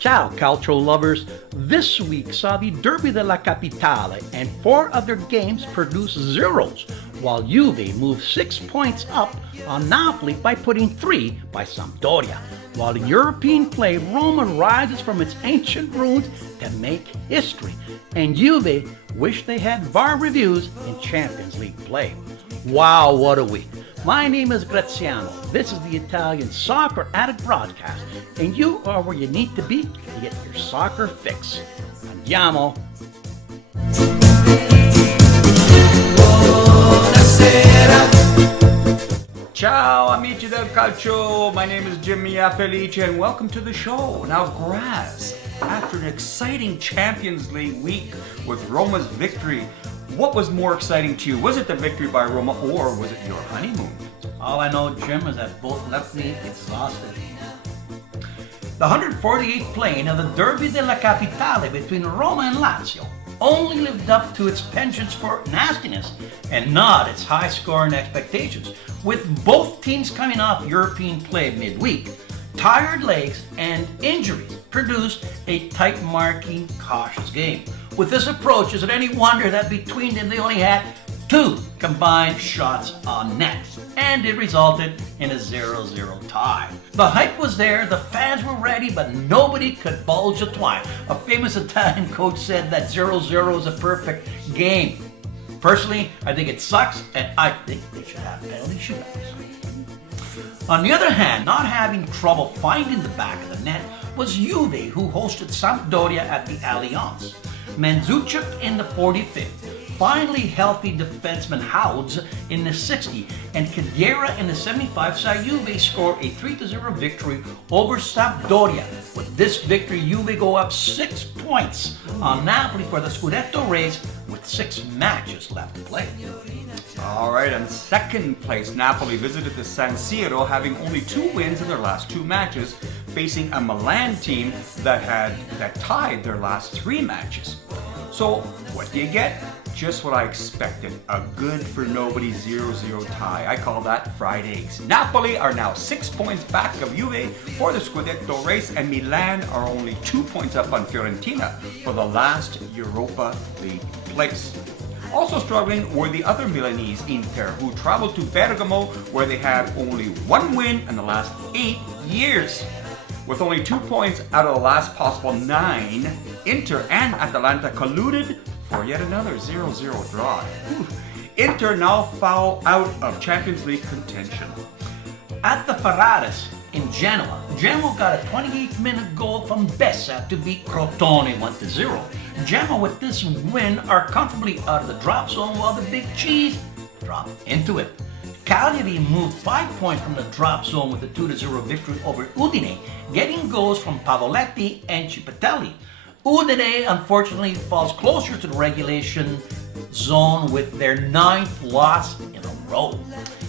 Ciao, calcio lovers! This week saw the Derby della Capitale and 4 other games produce zeros, while Juve moved 6 points up on Napoli by putting 3 by Sampdoria. While in European play, Roma rises from its ancient ruins to make history, and Juve wish they had VAR reviews in Champions League play. Wow, what a week! My name is Graziano. This is the Italian Soccer Addict Broadcast, and you are where you need to be to get your soccer fix. Andiamo! Ciao amici del calcio, my name is Jimmy Felice and welcome to the show. Now Graz, after an exciting Champions League week with Roma's victory, what was more exciting to you? Was it the victory by Roma or was it your honeymoon? All I know, Jim, is that both left me exhausted. The 148th playing of the Derby della Capitale between Roma and Lazio only lived up to its penchants for nastiness and not its high-scoring expectations, with both teams coming off European play midweek. Tired legs and injuries produced a tight-marking, cautious game. With this approach, is it any wonder that between them they only had 2 combined shots on net, and it resulted in a 0-0 tie. The hype was there, the fans were ready, but nobody could bulge a twine. A famous Italian coach said that 0-0 is a perfect game. Personally, I think it sucks, and I think they should have penalty shootouts. On the other hand, not having trouble finding the back of the net was Juve, who hosted Sampdoria at the Allianz. Mandzukic in the 45th, finally healthy defenseman Houds in the 60th, and Khedira in the 75th saw Juve score a 3-0 victory over Sampdoria. With this victory, Juve go up 6 points on Napoli for the Scudetto race with 6 matches left to play. Alright, in second place, Napoli visited the San Siro, having only 2 wins in their last 2 matches, facing a Milan team that tied their last 3 matches. So, what do you get? Just what I expected, a good for nobody 0-0 tie. I call that fried eggs. Napoli are now 6 points back of Juve for the Scudetto race, and Milan are only 2 points up on Fiorentina for the last Europa League place. Also struggling were the other Milanese, Inter, who traveled to Bergamo, where they had only 1 win in the last 8 years. With only 2 points out of the last possible 9, Inter and Atalanta colluded for yet another 0-0 draw. Inter now foul out of Champions League contention. At the Ferraris in Genoa, Genoa got a 28th minute goal from Bessa to beat Crotone 1-0. Genoa with this win are comfortably out of the drop zone while the Big Cheese drop into it. Cagliari moved 5 points from the drop zone with a 2-0 victory over Udine, getting goals from Pavoletti and Cipatelli. Udine unfortunately falls closer to the relegation zone with their 9th loss in a row.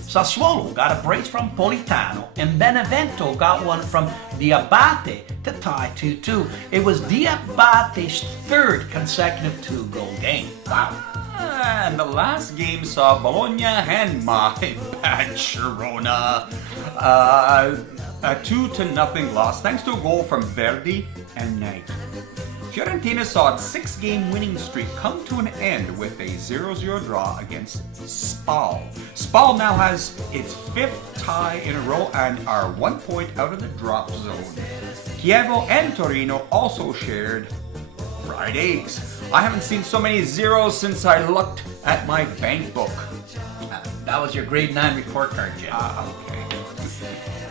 Sassuolo got a brace from Politano, and Benevento got one from Diabate to tie 2-2. It was Diabate's 3rd consecutive 2-goal game. Wow. And the last game saw Bologna and my bad Girona a 2-0 loss thanks to a goal from Verdi and Knight. Fiorentina saw its 6-game winning streak come to an end with a 0-0 draw against Spal. Spal now has its 5th tie in a row and are 1 point out of the drop zone. Chievo and Torino also shared fried eggs. I haven't seen so many zeros since I looked at my bank book. That was your grade 9 report card, Jim. Okay.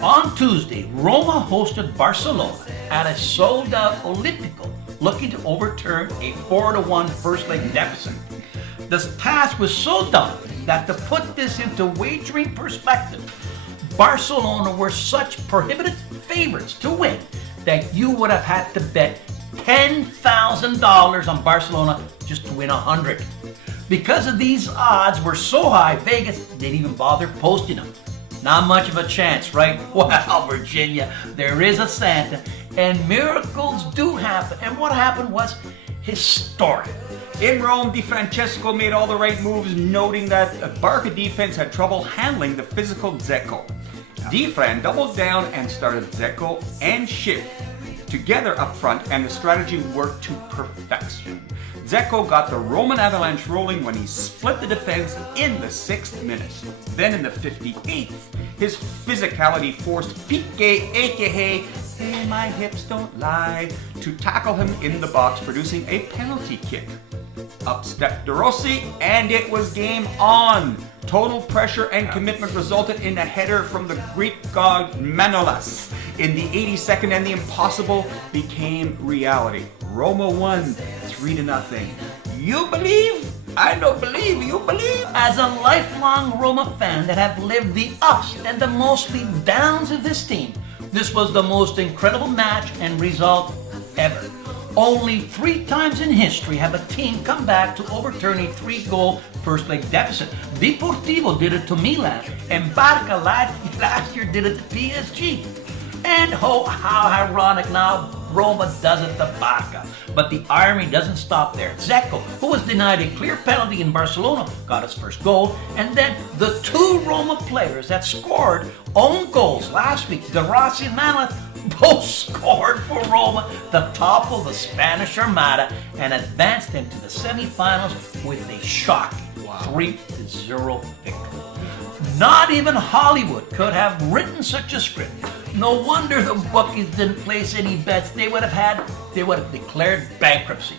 On Tuesday, Roma hosted Barcelona at a sold-out Olimpico, looking to overturn a 4-1 first leg deficit. This task was so daunting that to put this into wagering perspective, Barcelona were such prohibitive favorites to win that you would have had to bet $10,000 on Barcelona just to win 100. Because of these odds were so high, Vegas didn't even bother posting them. Not much of a chance, right? Well, Virginia, there is a Santa, and miracles do happen. And what happened was historic. In Rome, Di Francesco made all the right moves, noting that Barca defense had trouble handling the physical Dzeko. Di Fran doubled down and started Dzeko and Schick together up front, and the strategy worked to perfection. Dzeko got the Roman avalanche rolling when he split the defense in the 6th minute. Then in the 58th, his physicality forced Piqué, aka Hey, my hips don't lie, to tackle him in the box, producing a penalty kick. Up stepped De Rossi, and it was game on. Total pressure and commitment resulted in a header from the Greek god Manolas in the 82nd, and the impossible became reality. Roma won 3-0. You believe? I don't believe. You believe? As a lifelong Roma fan that have lived the ups and the mostly downs of this team, this was the most incredible match and result ever. Only 3 times in history have a team come back to overturn a 3-goal first leg deficit. Deportivo did it to Milan, and Barca last year did it to PSG. And how ironic now, Roma does it to Barca. But the irony doesn't stop there. Dzeko, who was denied a clear penalty in Barcelona, got his first goal, and then the 2 Roma players that scored own goals last week, De Rossi and Manolas, both scored for Roma to topple the Spanish Armada and advanced into the semifinals with a shocking 3-0 victory. Not even Hollywood could have written such a script. No wonder the bookies didn't place any bets. They would have declared bankruptcy.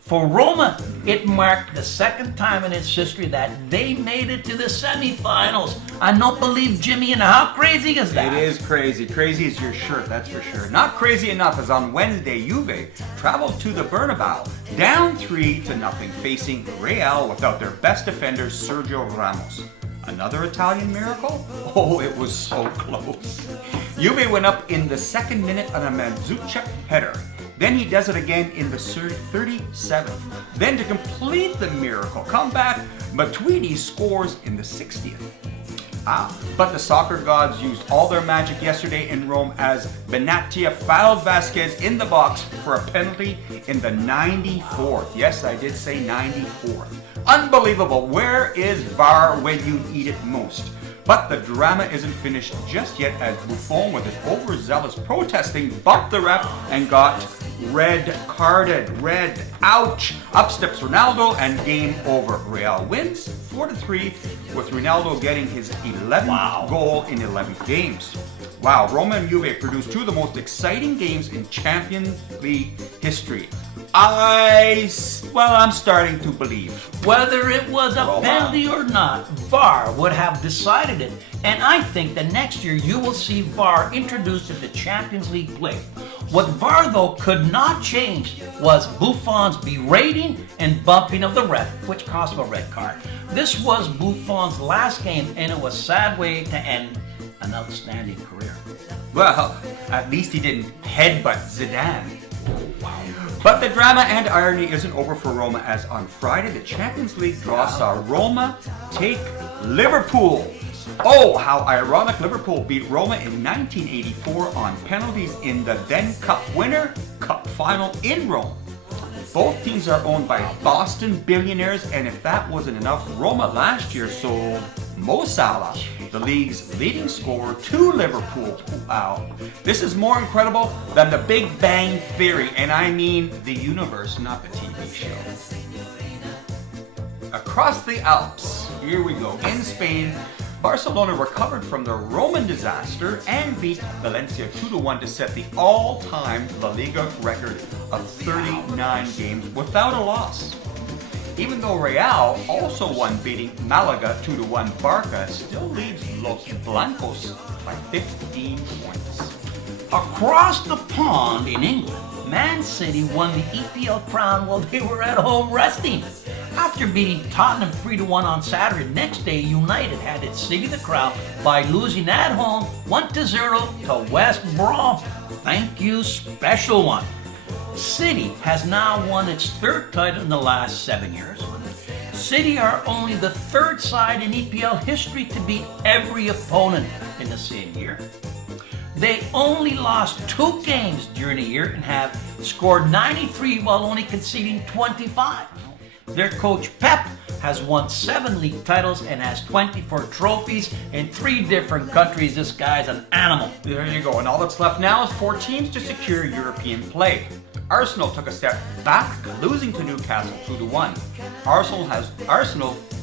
For Roma, it marked the 2nd time in its history that they made it to the semifinals. I don't believe Jimmy, and how crazy is that? It is crazy. Crazy is your shirt, that's for sure. Not crazy enough as on Wednesday, Juve traveled to the Bernabeu, down 3-0, facing Real without their best defender, Sergio Ramos. Another Italian miracle? Oh, it was so close. Juve went up in the 2nd minute on a Mandzukic header. Then he does it again in the 37th. Then to complete the miracle comeback, Matuidi scores in the 60th. But the soccer gods used all their magic yesterday in Rome as Benatia fouled Vasquez in the box for a penalty in the 94th. Yes, I did say 94th. Unbelievable. Where is VAR when you need it most? But the drama isn't finished just yet, as Buffon, with his overzealous protesting, bumped the ref and got red carded. Red. Ouch. Up steps Ronaldo, and game over. Real wins 4-3, with Ronaldo getting his 11th goal in 11 games. Wow, Roma and Juve produced 2 of the most exciting games in Champions League history. I'm starting to believe. Whether it was a penalty or not, VAR would have decided it. And I think that next year you will see VAR introduced into Champions League play. What VAR, though, could not change was Buffon's berating and bumping of the ref, which cost him a red card. This was Buffon's last game, and it was a sad way to end an outstanding career. Well, at least he didn't headbutt Zidane. But the drama and irony isn't over for Roma, as on Friday the Champions League draw saw Roma take Liverpool. Oh, how ironic. Liverpool beat Roma in 1984 on penalties in the then Cup winner Cup final in Rome. Both teams are owned by Boston billionaires, and if that wasn't enough, Roma last year sold Mo Salah, the league's leading scorer, to Liverpool. Wow. This is more incredible than the Big Bang Theory, and I mean the universe, not the TV show. Across the Alps, here we go. In Spain, Barcelona recovered from the Roman disaster and beat Valencia 2-1 to set the all-time La Liga record of 39 games without a loss. Even though Real also won, beating Malaga 2-1, Barca still leads Los Blancos by 15 points. Across the pond in England, Man City won the EPL crown while they were at home resting. After beating Tottenham 3-1 on Saturday, next day United had its City the crown by losing at home 1-0 to West Brom. Thank you, special one. City has now won its 3rd title in the last 7 years. City are only the 3rd side in EPL history to beat every opponent in the same year. They only lost 2 games during the year and have scored 93 while only conceding 25. Their coach Pep has won 7 league titles and has 24 trophies in 3 different countries. This guy's an animal. There you go. And all that's left now is 4 teams to secure European play. Arsenal took a step back, losing to Newcastle 2-1. Arsenal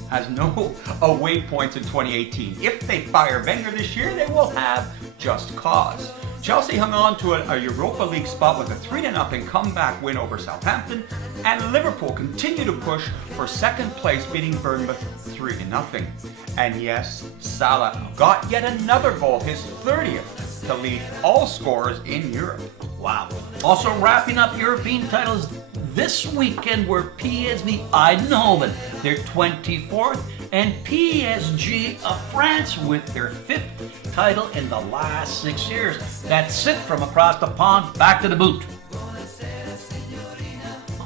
has no away points in 2018. If they fire Wenger this year, they will have just cause. Chelsea hung on to a Europa League spot with a 3-0 comeback win over Southampton, and Liverpool continue to push for second place, beating Bournemouth 3-0. And yes, Salah got yet another goal, his 30th, to lead all scorers in Europe. Wow. Also wrapping up European titles this weekend were PSV Eindhoven, their 24th, and PSG of France with their 5th title in the last 6 years. That's it from across the pond, back to the boot.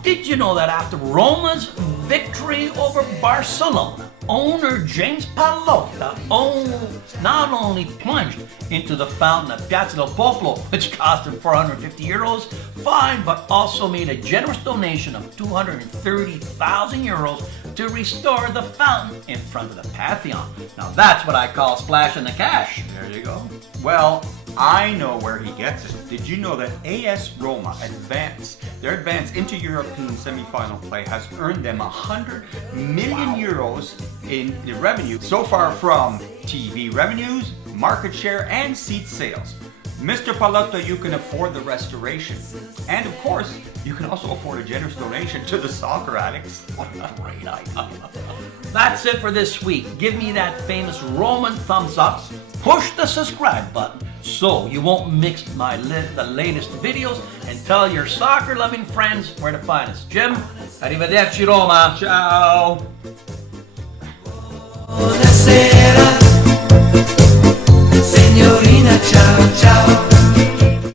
Did you know that after Roma's victory over Barcelona, owner James Pallotta not only plunged into the fountain at Piazza del Popolo, which cost him €450 fine, but also made a generous donation of €230,000 to restore the fountain in front of the Pantheon. Now that's what I call splashing the cash. There you go. Well, I know where he gets it. Did you know that AS Roma their advance into European semi-final play has earned them €100 million in the revenue so far from TV revenues, market share, and seat sales. Mr. Pallotta, you can afford the restoration. And of course, you can also afford a generous donation to the soccer addicts. What a great idea. That's it for this week. Give me that famous Roman thumbs up. Push the subscribe button so you won't miss the latest videos, and tell your soccer-loving friends where to find us. Jim, arrivederci Roma. Ciao. Buonasera, signorina, ciao ciao.